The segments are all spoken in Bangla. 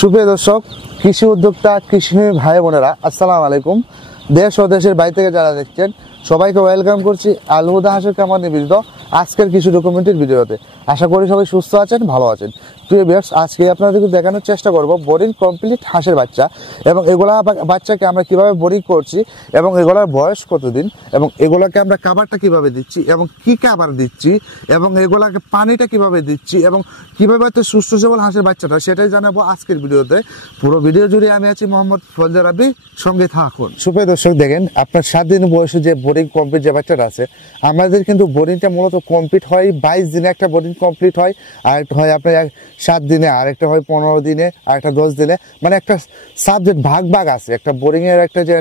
সুপ্রিয় দর্শক, কৃষি উদ্যোক্তা কৃষি ভাই বোনেরা, আসসালামু আলাইকুম। দেশ ও দেশের বাইরে থেকে যারা দেখছেন সবাইকে ওয়েলকাম করছি আল হুদা হাঁসের খামার নিবেদিত আজকের কিছু ডকুমেন্টের ভিডিওতে। আশা করি সবাই সুস্থ আছেন, ভালো আছেন। প্রিয় ভিউয়ার্স, আজকে আপনাদেরকে দেখানোর চেষ্টা করব বোরিং কমপ্লিট হাঁসের বাচ্চা এবং এগুলা বাচ্চাকে আমরা কিভাবে বোরিং করছি এবং এগুলার বয়স কতদিন এবং এগুলাকে আমরা খাবারটা কিভাবে দিচ্ছি এবং কি খাবার দিচ্ছি এবং এগুলাকে পানিটা কিভাবে দিচ্ছি এবং কিভাবে একটা সুস্থ সবল হাঁসের বাচ্চাটা সেটাই জানাবো আজকের ভিডিওতে। পুরো ভিডিও জুড়ে আমি আছি মোহাম্মদ ফজল রাব্বি, সঙ্গে থাকুন। সুপ্রিয় দর্শক, দেখেন আপনার 7 দিন বয়সে যে বোরিং কমপ্লিট যে বাচ্চাটা আছে, আমাদের কিন্তু বোরিংটা মূলত কমপ্লিট হয় 22 দিনে একটা বোরিং কমপ্লিট হয়, আর একটা হয় আপনার 7 দিনে, আর একটা হয় 15 দিনে, আর একটা 10 দিনে। মানে একটা সাবজেক্ট ভাগ আছে, একটা বোরিং এর একটা যে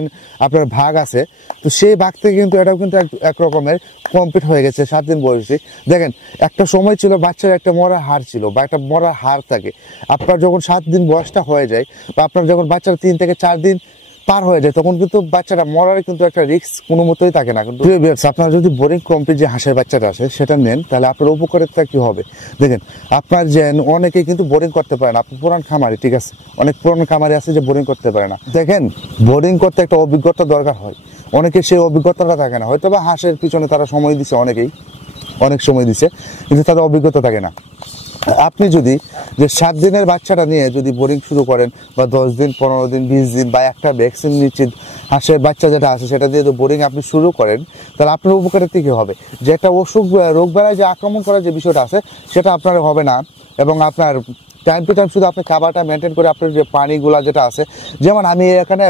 আপনার ভাগ আছে, তো সেই ভাগ থেকে কিন্তু এটাও কিন্তু এক রকমের কমপ্লিট হয়ে গেছে 7 দিন বয়সে। দেখেন, একটা সময় ছিল বাচ্চার একটা মরার হার ছিল বা একটা মরার হার থাকে। আপনার যখন 7 দিন বয়সটা হয়ে যায় বা আপনার যখন বাচ্চার 3 থেকে 4 দিন পার হয়ে যায়, তখন কিন্তু বাচ্চাটা মরার কিন্তু একটা রিস্ক কোনো মতোই থাকে না। কিন্তু আপনারা যদি বোরিং কমপ্লিট যে হাঁসের বাচ্চাটা আছে সেটা নেন, তাহলে আপনার উপকারিতা কি হবে দেখেন। আপনার যে অনেকেই কিন্তু বোরিং করতে পারে না, আপনি পুরান খামারি, ঠিক আছে, অনেক পুরান খামারি আছে যে বোরিং করতে পারে না। দেখেন, বোরিং করতে একটা অভিজ্ঞতা দরকার হয়, অনেকে সেই অভিজ্ঞতাটা থাকে না। হয়তো বা হাঁসের পিছনে তারা সময় দিছে, অনেকেই অনেক সময় দিছে, কিন্তু তাদের অভিজ্ঞতা থাকে না। আপনি যদি যে 7 দিনের বাচ্চাটা নিয়ে যদি বোরিং শুরু করেন বা 10 দিন, 15 দিন, 20 দিন বা একটা ভ্যাকসিন নিশ্চিত হাঁসের বাচ্চা যেটা আছে সেটা দিয়ে যদি বোরিং আপনি শুরু করেন, তাহলে আপনার উপকারিতা কি হবে? যে একটা অসুখ রোগ বেলায় যে আক্রমণ করার যে বিষয়টা আছে সেটা আপনার হবে না। এবং আপনার টাইম টু টাইম শুধু আপনি খাবারটা মেনটেন করে আপনার যে পানিগুলা যেটা আছে, যেমন আমি এখানে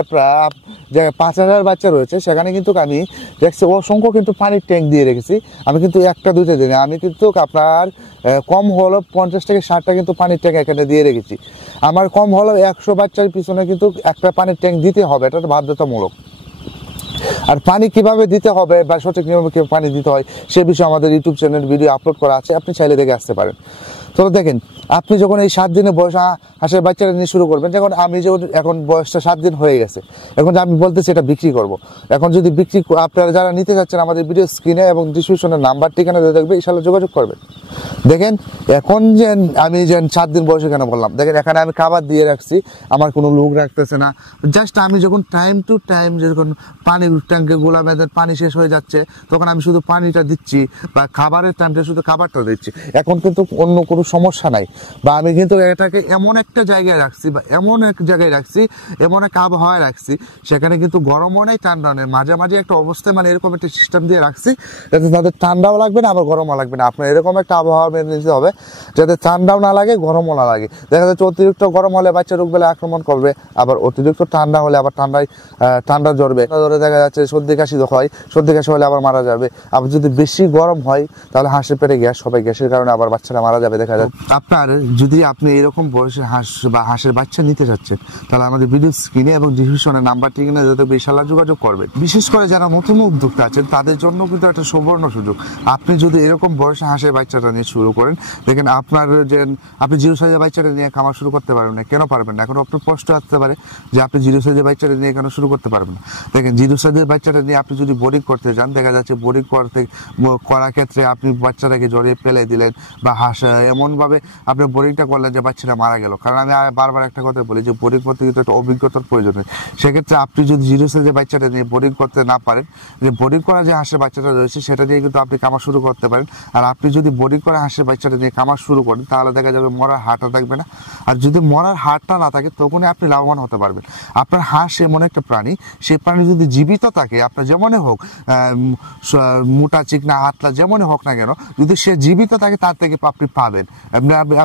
যে 5000 বাচ্চা রয়েছে সেখানে কিন্তু আমি দেখছি অসংখ্য কিন্তু পানির ট্যাঙ্ক দিয়ে রেখেছি। আমি কিন্তু একটা দুইটা দিনে আমি কিন্তু আপনার কম হলো 50 থেকে 60টা কিন্তু পানির ট্যাঙ্ক এখানে দিয়ে রেখেছি। আমার কম হলো 100 বাচ্চার পিছনে কিন্তু একটা পানির ট্যাঙ্ক দিতে হবে, এটা তো বাধ্যতামূলক। আর পানি কিভাবে দিতে হবে বা সঠিক নিয়মে পানি দিতে হয় সে বিষয়ে আমাদের ইউটিউব চ্যানেল ভিডিও আপলোড করা আছে, আপনি চাইলে দেখে আসতে পারেন। তো দেখেন, আপনি যখন এই 7 দিনে বয়স হাঁসের বাচ্চাটা নিয়ে শুরু করবেন, যখন আমি যখন এখন বয়সটা 7 দিন হয়ে গেছে, এখন আমি বলতেছি এটা বিক্রি করব। এখন যদি বিক্রি আপনারা যারা নিতে চাচ্ছেন, আমাদের ভিডিও স্ক্রিনে এবং ডিসক্রিপশনের নাম্বার ঠিকানা দিয়ে দেখবে, ইনশাআল্লাহ যোগাযোগ করবেন। দেখেন, এখন যে আমি যে 7 দিন বয়সে কেন বললাম, দেখেন এখানে আমি খাবার দিয়ে রাখছি, আমার কোনো লোক রাখতেছে না। জাস্ট আমি যখন টাইম টু টাইম যখন পানির ট্যাঙ্কে গোলা বেঁধে পানি শেষ হয়ে যাচ্ছে, তখন আমি শুধু পানিটা দিচ্ছি বা খাবারের টাইমটা শুধু খাবারটা দিচ্ছি। এখন কিন্তু অন্য কোনো সমস্যা নাই, বা আমি কিন্তু এটাকে এমন একটা জায়গায় রাখছি বা এমন এক জায়গায় রাখছি, এমন এক আবহাওয়ায় রাখছি, সেখানে কিন্তু গরমও নেই ঠান্ডাও নেই, মাঝামাঝি একটা অবস্থায়, মানে এরকম একটা সিস্টেম দিয়ে রাখছি যাতে তাদের ঠান্ডাও লাগবে না আবার গরমও লাগবে না। আপনার এরকম একটা আবহাওয়া মেনে নিতে হবে যাতে ঠান্ডাও না লাগে গরমও না লাগে। দেখা যাচ্ছে অতিরিক্ত গরম হলে বাচ্চা রোগ বেলায় আক্রমণ করবে, আবার অতিরিক্ত ঠান্ডা হলে আবার ঠান্ডা জ্বরবে, ধরে দেখা যাচ্ছে সর্দি কাশি হয়, সর্দি কাশি হলে আবার মারা যাবে। আবার যদি বেশি গরম হয় তাহলে হাঁসের পেটে গ্যাস হবে, গ্যাসের কারণে আবার বাচ্চারা মারা যাবে। দেখা যায় আপনার যদি আপনি এরকম বয়সে হাঁস বা হাঁসের বাচ্চা নিতে চাচ্ছেন, তাহলে আমাদের ভিডিও স্ক্রিনে এবং ডিসক্রিপশনে নাম্বার ঠিকানা যাতে ইনশাআল্লাহ যোগাযোগ করবেন। বিশেষ করে যারা নতুন উদ্যোক্তা আছেন তাদের জন্য কিন্তু একটা সুবর্ণ সুযোগ। আপনি যদি এরকম বয়সে হাঁসের বাচ্চাটা নিয়ে শুরু করেন, দেখেন আপনার যে আপনি 0 সাইজের বাচ্চাটা নিয়ে খামার শুরু করতে পারবেন না। কেন পারবেন না? এখন আপনার প্রশ্ন আসতে পারে যে আপনি 0 সাইজের বাচ্চাটা নিয়ে কেন শুরু করতে পারবেন না। দেখেন, 0 সাইজের বাচ্চাটা নিয়ে আপনি যদি বোরিং করতে যান, দেখা যাচ্ছে বোরিং করার ক্ষেত্রে আপনি বাচ্চাটাকে জড়িয়ে ফেলে দিলেন বা হাঁস এমনভাবে আপনি বোরিংটা করলেন যে বাচ্চাটা মারা গেল। কারণ আমি বারবার একটা কথা বলি যে বোরিং করতে কিন্তু একটা অভিজ্ঞতার প্রয়োজন হয়। সেক্ষেত্রে আপনি যদি 0 সাইজের বাচ্চাটা নিয়ে বোরিং করতে না পারেন, যে বোরিং করা যে হাঁসের বাচ্চাটা রয়েছে সেটা দিয়ে কিন্তু আপনি খামার শুরু করতে পারেন। আর আপনি যদি বোরিং করে হাঁসের বাচ্চাটা নিয়ে খামার শুরু করেন, তাহলে দেখা যাবে মরার হারটা থাকবে না। আর যদি মরার হারটা না থাকে, তখনই আপনি লাভবান হতে পারবেন। আপনার হাঁস এমন একটা প্রাণী, সেই প্রাণী যদি জীবিত থাকে, আপনার যেমনই হোক মোটা চিকনা হাতলা যেমনই হোক না কেন, যদি সে জীবিত থাকে তার থেকে আপনি পাবেন,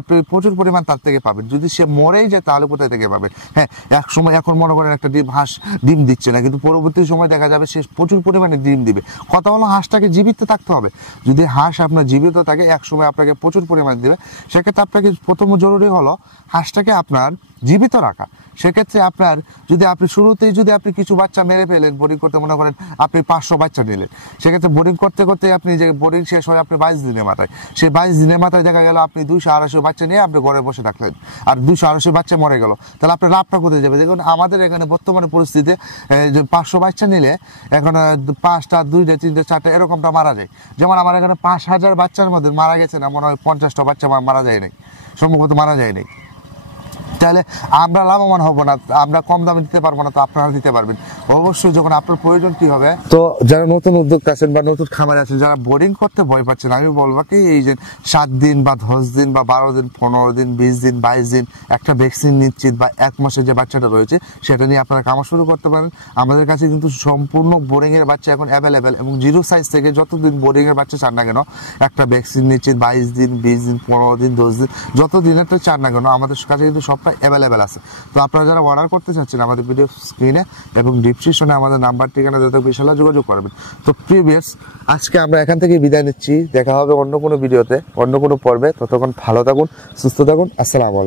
আপনি প্রচুর পরিমাণ তার থেকে পাবেন। যদি সে মরেই যায় তাহলে কোথায় থেকে পাবেন? হ্যাঁ, এক সময় এখন মনে করেন একটা হাঁস ডিম দিচ্ছে না, কিন্তু পরবর্তী সময় দেখা যাবে সে প্রচুর পরিমাণে ডিম দিবে। কথা হলো হাঁসটাকে জীবিত থাকতে হবে। যদি হাঁস আপনার জীবিত থাকে, এক সময় আপনাকে প্রচুর পরিমাণে দিবে। সেক্ষেত্রে আপনাকে প্রথম জরুরি হলো হাঁসটাকে আপনার জীবিত রাখা। সেক্ষেত্রে আপনার যদি আপনি শুরুতেই যদি আপনি কিছু বাচ্চা মেরে ফেলেন, বোরিং করতে মনে করেন আপনি 500 বাচ্চা নিলেন, সেক্ষেত্রে বোরিং করতে করতে আপনি যে বোরিং শেষ হয় আপনি 22 দিনের মাথায়, সেই 22 দিনের মাথায় দেখা গেল আপনি 200-250 বাচ্চা নিয়ে আপনি ঘরে বসে থাকলেন, আর 200-250 বাচ্চা মরে গেল, তাহলে আপনার লাভটা কোথায় যাবে? দেখুন, আমাদের এখানে বর্তমানে পরিস্থিতিতে 500 বাচ্চা নিলে এখন 5টা, 2টা, 3টা, 4টা এরকমটা মারা যায়। যেমন আমার এখানে 5000 বাচ্চার মধ্যে মারা গেছে না, মনে হয় 50টা বাচ্চা মারা যায় নাই, সম্ভবত মারা যায় নাই। তাহলে আমরা লাভবান হব না, আমরা কম দামে দিতে পারবো না, তো আপনারা দিতে পারবেন। অবশ্যই যখন আপনার প্রয়োজন কি হবে, তো যারা নতুন উদ্যোক্তা আছেন বা নতুন খামারে আছেন, যারা বোর্ডিং করতে ভয় পাচ্ছেন, আমি বলবো কি এই যে 7 দিন বা 10 দিন বা 12 দিন 15 দিন 20 দিন 22 দিন একটা ভ্যাকসিন নিশ্চিত বা 1 মাসের যে বাচ্চাটা রয়েছে সেটা নিয়ে আপনারা খামার শুরু করতে পারেন। আমাদের কাছে কিন্তু সম্পূর্ণ বোর্ডিং এর বাচ্চা এখন অ্যাভেলেবেল, এবং 0 সাইজ থেকে যতদিন বোর্ডিং এর বাচ্চা চান না কেন একটা ভ্যাকসিন নিশ্চিত 22 দিন 20 দিন 15 দিন 10 দিন যত দিনেরটা চান না কেন আমাদের কাছে কিন্তু সবটা অ্যাভেলেবেল আছে। তো আপনারা যারা অর্ডার করতে চাচ্ছেন আমাদের ভিডিও স্ক্রিনে এবং ডিসক্রিপশনে আমাদের নাম্বার ঠিকানা যত বিশাল যোগাযোগ করবেন। তো প্রিভিয়াস আজকে আমরা এখান থেকে বিদায় নিচ্ছি, দেখা হবে অন্য কোনো ভিডিওতে অন্য কোনো পর্বে। ততক্ষণ ভালো থাকুন, সুস্থ থাকুন, আসসালামু আলাইকুম।